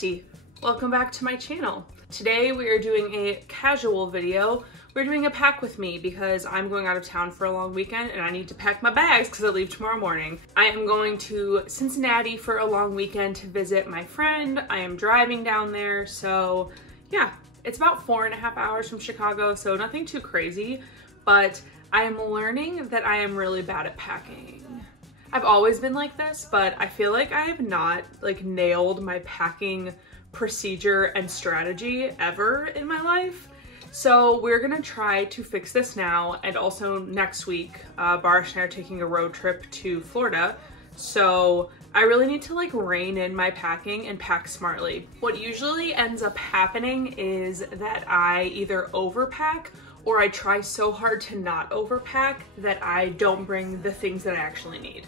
Christy. Welcome back to my channel. Today we are doing a casual video. We're doing a pack with me because I'm going out of town for a long weekend and I need to pack my bags because I leave tomorrow morning. I am going to Cincinnati for a long weekend to visit my friend. I am driving down there, so yeah, it's about 4.5 hours from Chicago, so nothing too crazy, but I am learning that I am really bad at packing. I've always been like this, but I feel like I have not nailed my packing procedure and strategy ever in my life. So we're gonna try to fix this now, and also next week, Barish and I are taking a road trip to Florida. So I really need to rein in my packing and pack smartly. What usually ends up happening is that I either overpack or I try so hard to not overpack that I don't bring the things that I actually need.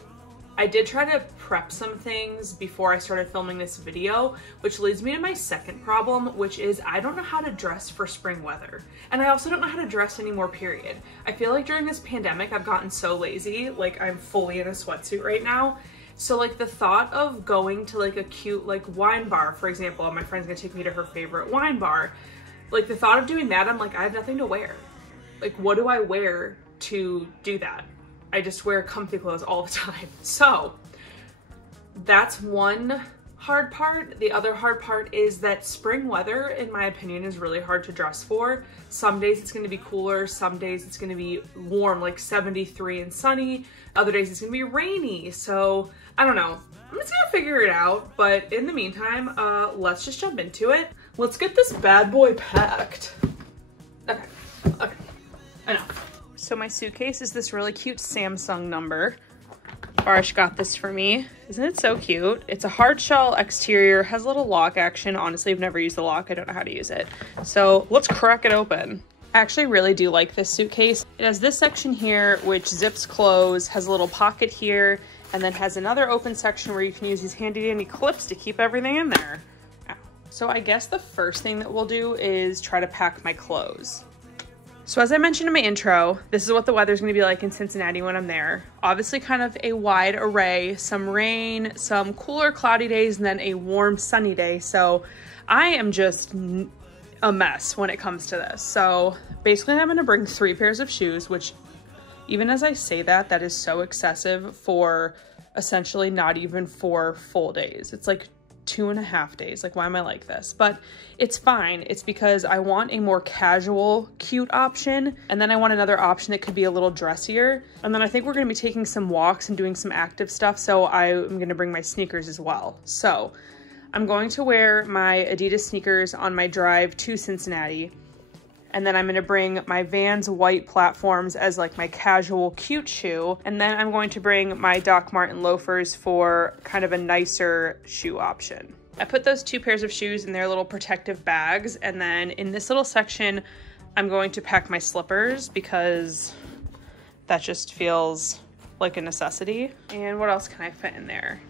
I did try to prep some things before I started filming this video, which leads me to my second problem, which is I don't know how to dress for spring weather. And I also don't know how to dress anymore, period. I feel like during this pandemic, I've gotten so lazy, I'm fully in a sweatsuit right now. So the thought of going to a cute wine bar, for example, and my friend's gonna take me to her favorite wine bar, the thought of doing that, I'm I have nothing to wear. What do I wear to do that? I just wear comfy clothes all the time. So that's one hard part. The other hard part is that spring weather, in my opinion, is really hard to dress for. Some days it's gonna be cooler, some days it's gonna be warm, 73 and sunny. Other days it's gonna be rainy. So I don't know. I'm just gonna figure it out. But in the meantime, let's just jump into it. Let's get this bad boy packed. Okay, enough. So my suitcase is this really cute Samsung number. Barish got this for me. Isn't it so cute? It's a hard shell exterior, has a little lock action. Honestly, I've never used the lock. I don't know how to use it. So let's crack it open. I actually really do like this suitcase. It has this section here, which zips closed, has a little pocket here, and then has another open section where you can use these handy dandy clips to keep everything in there. So I guess the first thing that we'll do is try to pack my clothes. So as I mentioned in my intro, this is what the weather's gonna be like in Cincinnati when I'm there. Obviously kind of a wide array, some rain, some cooler cloudy days, and then a warm sunny day. So I am just a mess when it comes to this. So basically I'm gonna bring 3 pairs of shoes, which even as I say that, that is so excessive for essentially not even 4 full days. It's 2.5 days. Why am I like this? But it's fine. It's because I want a more casual, cute option. And then I want another option that could be a little dressier. And then I think we're going to be taking some walks and doing some active stuff. So I'm going to bring my sneakers as well. So I'm going to wear my Adidas sneakers on my drive to Cincinnati. And then I'm gonna bring my Vans white platforms as my casual cute shoe. And then I'm going to bring my Doc Marten loafers for kind of a nicer shoe option. I put those 2 pairs of shoes in their little protective bags. And then in this little section, I'm going to pack my slippers because that just feels like a necessity. And what else can I fit in there?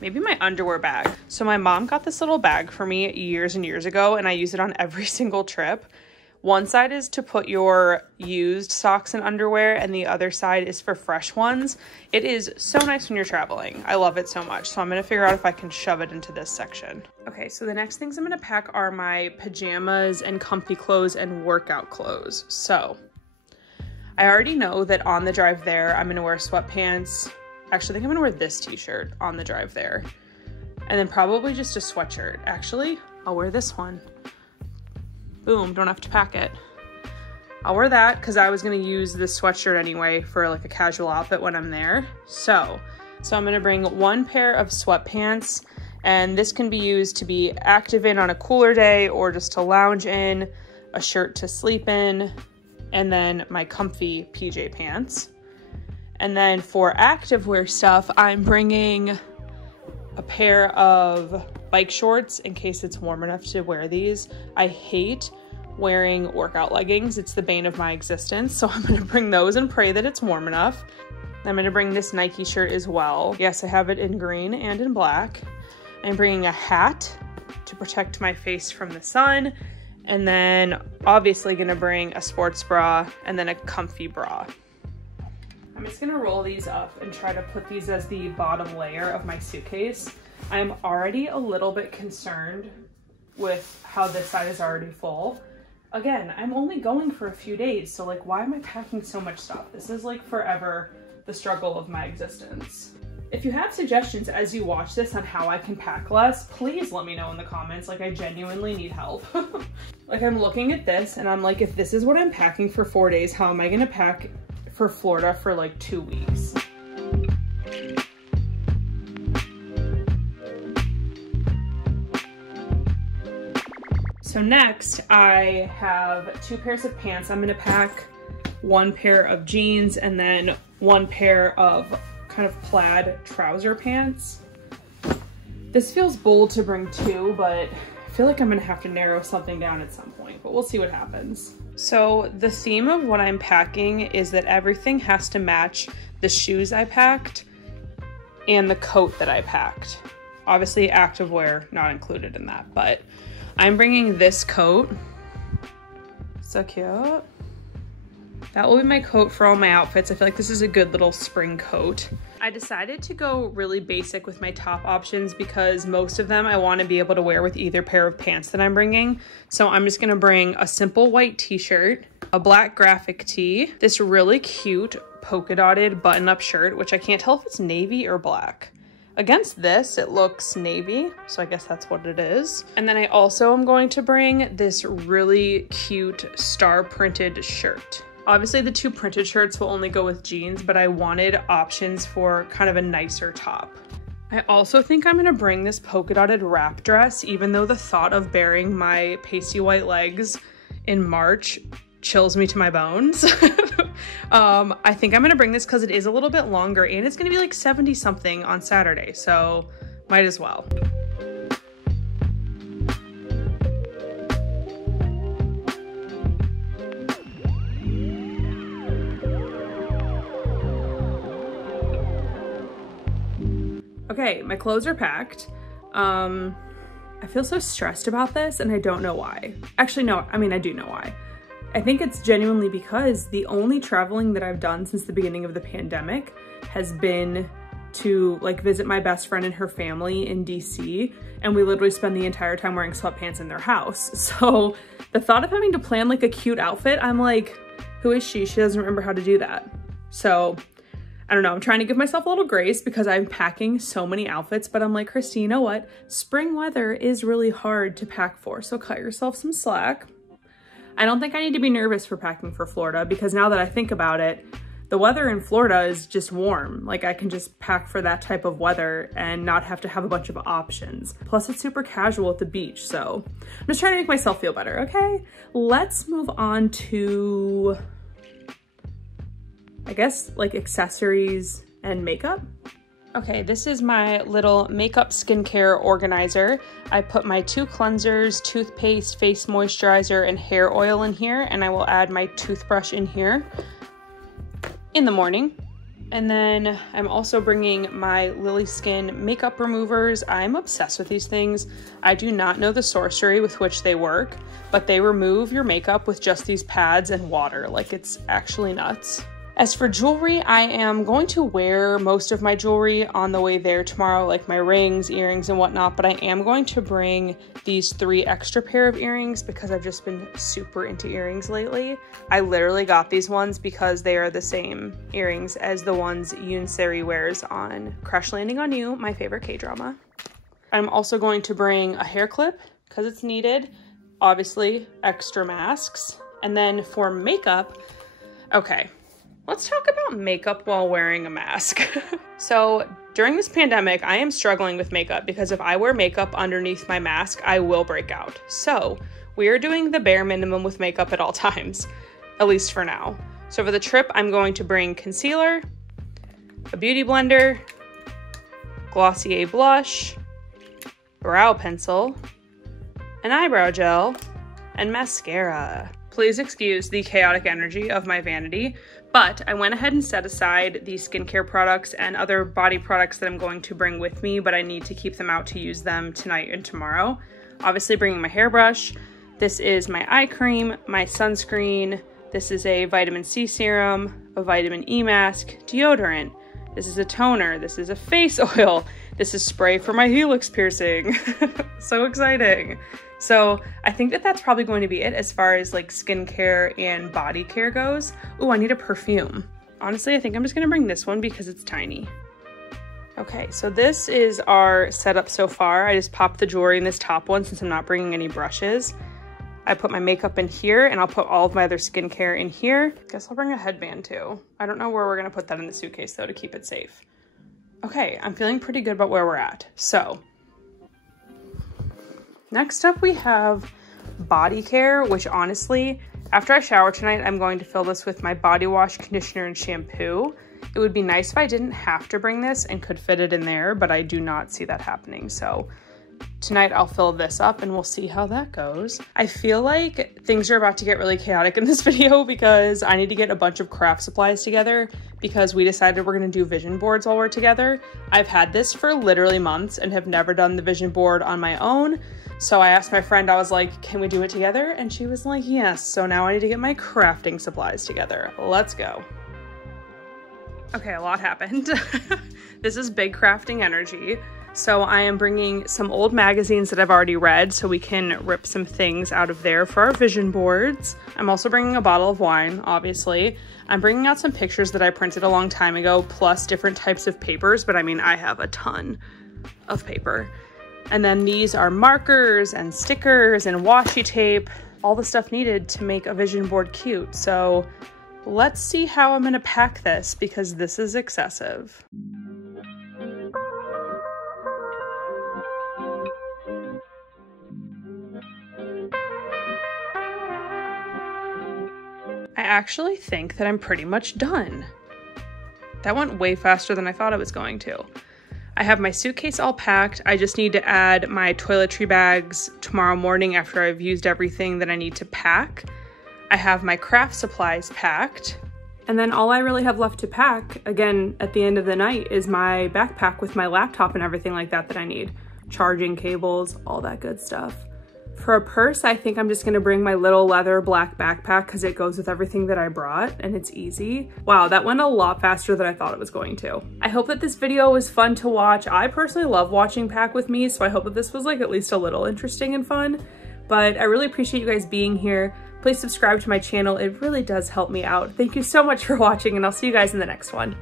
Maybe my underwear bag. So my mom got this little bag for me years and years ago, and I use it on every single trip. One side is to put your used socks and underwear, and the other side is for fresh ones. It is so nice when you're traveling. I love it so much. So I'm gonna figure out if I can shove it into this section. Okay, so the next things I'm gonna pack are my pajamas and comfy clothes and workout clothes. So I already know that on the drive there, I'm gonna wear sweatpants. Actually, I think I'm gonna wear this t-shirt on the drive there. And then probably just a sweatshirt. Actually, I'll wear this one. Boom, don't have to pack it. I'll wear that because I was gonna use this sweatshirt anyway for a casual outfit when I'm there. So I'm gonna bring 1 pair of sweatpants, and this can be used to be active in on a cooler day or just to lounge in, a shirt to sleep in, and then my comfy PJ pants. And then for activewear stuff, I'm bringing a pair of bike shorts in case it's warm enough to wear these. I hate wearing workout leggings. It's the bane of my existence. So I'm gonna bring those and pray that it's warm enough. I'm gonna bring this Nike shirt as well. Yes, I have it in green and in black. I'm bringing a hat to protect my face from the sun. And then obviously gonna bring a sports bra and then a comfy bra. I'm just gonna roll these up and try to put these as the bottom layer of my suitcase. I'm already a little bit concerned with how this side is already full. Again, I'm only going for a few days, so like, why am I packing so much stuff? This is like forever the struggle of my existence. If you have suggestions as you watch this on how I can pack less, please let me know in the comments. Like, I genuinely need help. Like, I'm looking at this and I'm like, if this is what I'm packing for 4 days, how am I gonna pack for Florida for like 2 weeks? So next, I have 2 pairs of pants I'm gonna pack, 1 pair of jeans, and then 1 pair of kind of plaid trouser pants. This feels bold to bring 2, but I feel like I'm gonna have to narrow something down at some point, but we'll see what happens. So the theme of what I'm packing is that everything has to match the shoes I packed and the coat that I packed. Obviously activewear not included in that, but I'm bringing this coat. So cute. That will be my coat for all my outfits. I feel like this is a good little spring coat. I decided to go really basic with my top options because most of them I want to be able to wear with either pair of pants that I'm bringing. So I'm just gonna bring a simple white t-shirt, a black graphic tee, this really cute polka dotted button-up shirt, which I can't tell if it's navy or black. Against this, it looks navy, so I guess that's what it is. And then I also am going to bring this really cute star printed shirt. Obviously the 2 printed shirts will only go with jeans, but I wanted options for kind of a nicer top. I also think I'm gonna bring this polka dotted wrap dress, even though the thought of bearing my pasty white legs in March chills me to my bones. I think I'm gonna bring this because it is a little bit longer and it's gonna be like 70 something on Saturday, so might as well. Okay, my clothes are packed. I feel so stressed about this and I don't know why. Actually, no, I mean, I do know why. I think it's genuinely because the only traveling that I've done since the beginning of the pandemic has been to like visit my best friend and her family in DC, and we literally spend the entire time wearing sweatpants in their house. So the thought of having to plan like a cute outfit, I'm like, who is she? She doesn't remember how to do that. So I don't know, I'm trying to give myself a little grace because I'm packing so many outfits, but I'm like, Christy, you know what? Spring weather is really hard to pack for, so cut yourself some slack. I don't think I need to be nervous for packing for Florida because now that I think about it, the weather in Florida is just warm. Like, I can just pack for that type of weather and not have to have a bunch of options. Plus it's super casual at the beach, so I'm just trying to make myself feel better, okay? Let's move on to, I guess, like accessories and makeup. Okay, this is my little makeup skincare organizer. I put my 2 cleansers, toothpaste, face moisturizer, and hair oil in here, and I will add my toothbrush in here in the morning. And then I'm also bringing my Lily Skin makeup removers. I'm obsessed with these things. I do not know the sorcery with which they work, but they remove your makeup with just these pads and water. Like, it's actually nuts. As for jewelry, I am going to wear most of my jewelry on the way there tomorrow, like my rings, earrings, and whatnot, but I am going to bring these 3 extra pair of earrings because I've just been super into earrings lately. I literally got these ones because they are the same earrings as the ones Yoon Seri wears on Crash Landing on You, my favorite K-drama. I'm also going to bring a hair clip because it's needed. Obviously, extra masks. And then for makeup, okay. Let's talk about makeup while wearing a mask. So during this pandemic, I am struggling with makeup because if I wear makeup underneath my mask, I will break out. So we are doing the bare minimum with makeup at all times, at least for now. So for the trip, I'm going to bring concealer, a beauty blender, Glossier blush, brow pencil, an eyebrow gel, and mascara. Please excuse the chaotic energy of my vanity, but I went ahead and set aside the skincare products and other body products that I'm going to bring with me, but I need to keep them out to use them tonight and tomorrow. Obviously bringing my hairbrush. This is my eye cream, my sunscreen. This is a vitamin C serum, a vitamin E mask, deodorant, This is a toner. This is a face oil. This is spray for my helix piercing. So exciting. So I think that that's probably going to be it as far as like skincare and body care goes. Ooh, I need a perfume. Honestly, I think I'm just gonna bring this one because it's tiny. Okay, so this is our setup so far. I just popped the jewelry in this top one since I'm not bringing any brushes. I put my makeup in here and I'll put all of my other skincare in here. Guess I'll bring a headband too. I don't know where we're gonna put that in the suitcase though to keep it safe. Okay, I'm feeling pretty good about where we're at. So, next up we have body care, which honestly, after I shower tonight, I'm going to fill this with my body wash, conditioner, and shampoo. It would be nice if I didn't have to bring this and could fit it in there, but I do not see that happening. So tonight I'll fill this up and we'll see how that goes. I feel like things are about to get really chaotic in this video because I need to get a bunch of craft supplies together because we decided we're gonna do vision boards while we're together. I've had this for literally months and have never done the vision board on my own. So I asked my friend, I was like, can we do it together? And she was like, yes. So now I need to get my crafting supplies together. Let's go. Okay, a lot happened. This is big crafting energy. So I am bringing some old magazines that I've already read so we can rip some things out of there for our vision boards. I'm also bringing a bottle of wine, obviously. I'm bringing out some pictures that I printed a long time ago, plus different types of papers, but I mean, I have a ton of paper. And then these are markers and stickers and washi tape, all the stuff needed to make a vision board cute. So let's see how I'm gonna pack this because this is excessive. I actually think that I'm pretty much done. That went way faster than I thought it was going to. I have my suitcase all packed. I just need to add my toiletry bags tomorrow morning after I've used everything that I need to pack. I have my craft supplies packed. And then all I really have left to pack, again, at the end of the night, is my backpack with my laptop and everything like that that I need. Charging cables, all that good stuff. For a purse, I think I'm just gonna bring my little leather black backpack because it goes with everything that I brought and it's easy. Wow, that went a lot faster than I thought it was going to. I hope that this video was fun to watch. I personally love watching Pack With Me, so I hope that this was like at least a little interesting and fun. But I really appreciate you guys being here. Please subscribe to my channel. It really does help me out. Thank you so much for watching and I'll see you guys in the next one.